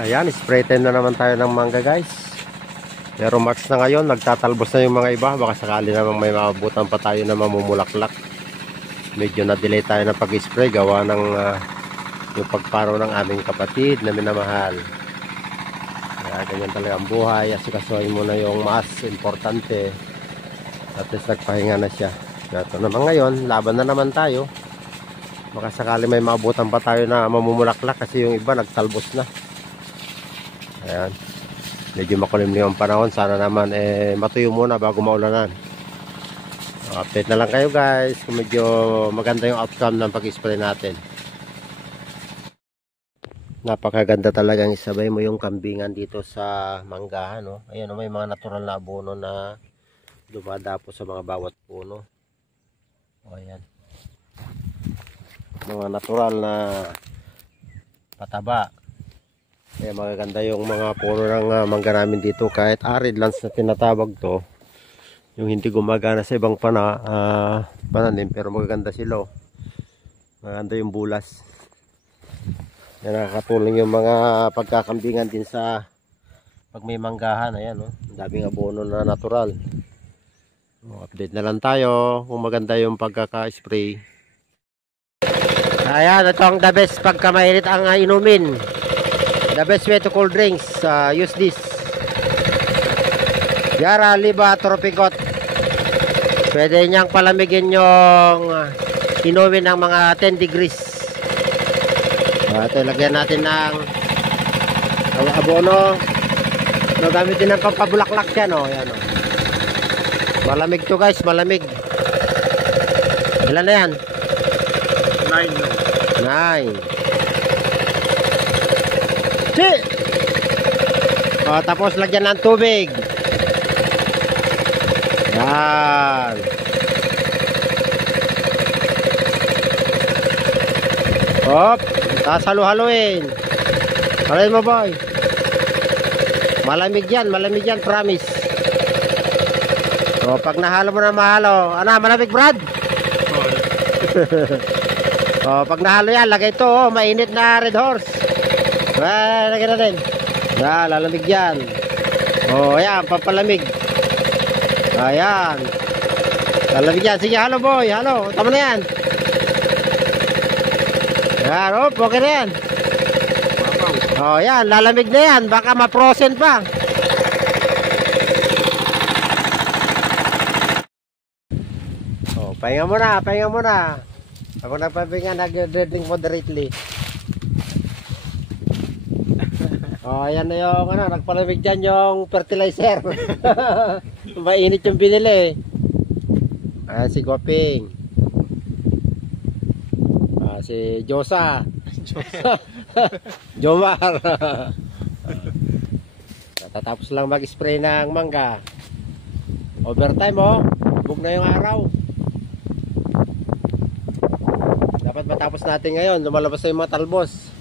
Ayan, spray time na naman tayo ng mangga guys. Pero March na ngayon, nagtatalbos na yung mga iba. Baka sakali namang may maabutan pa tayo na mamumulaklak. Medyo na-delay tayo ng pag-spray gawa ng yung pagparo ng aming kapatid na minamahal. Kaya ganyan talaga ang buhay. Asikasuhin mo na yung mas importante. At least nagpahinga na siya. Ito naman ngayon, laban na naman tayo. Baka sakali may maabutan pa tayo na mamumulaklak kasi yung iba nagtalbos na. Ayan. Medyo makulimlim ang panahon. Sana naman matuyo muna bago maulanan. Update na lang kayo guys kung medyo maganda yung outcome ng pag-spray natin. Napakaganda talagang isabay mo yung kambingan dito sa manggahan, no? Ayan, may mga natural na abono na dumadapo sa mga bawat puno. O ayan, mga natural na pataba. Kaya magaganda yung mga puno ng mangga namin dito. Kahit arid lands na tinatawag to, yung hindi gumagana sa ibang pananim, pero magaganda sila. Maganda yung bulas. Yan, nakakatulong yung mga pagkakambingan din sa pag may manggahan. Ayan, ang daming abono na natural. Update na lang tayo kung maganda yung pagkaka-spray. Ayan, ito ang the best pagka mainit ang inumin. The best way to cool drinks, use this Yara Liba Tropicot. Pwede niyang palamigin yung inumin ng mga 10 degrees. Ito, lagyan natin ng abono. Gamitin ng pampabulaklak yan, yan, malamig to guys, malamig. Ilan na yan? 9. Tapos lagyan ng tubig. Yan. Tapos halo-haloin. Haloin mo boy. Malamig yan, promise. Pag nahalo mo na mahalo, malamig Brad? Pag nahalo yan, lagay ito, mainit na Red Horse. Lagay natin. Lalamig yan. Ayan, pampalamig. Ayan. Lalamig yan. Sige, halo boy, halo. Tama na yan. Yan, okay na yan. Yan, lalamig na yan. Baka ma-frozen pa. Pahinga muna. Ako nagpapahinga, nag-drink moderately. Ayan na yung, nagpalamig dyan yung fertilizer. Mainit yung binili. Ayan si Goping. Si Josa. Jomar. Tatapos lang mag-spray ng mangga. Overtime bug na yung araw. Dapat matapos natin ngayon. Lumalabas na yung mga talbos.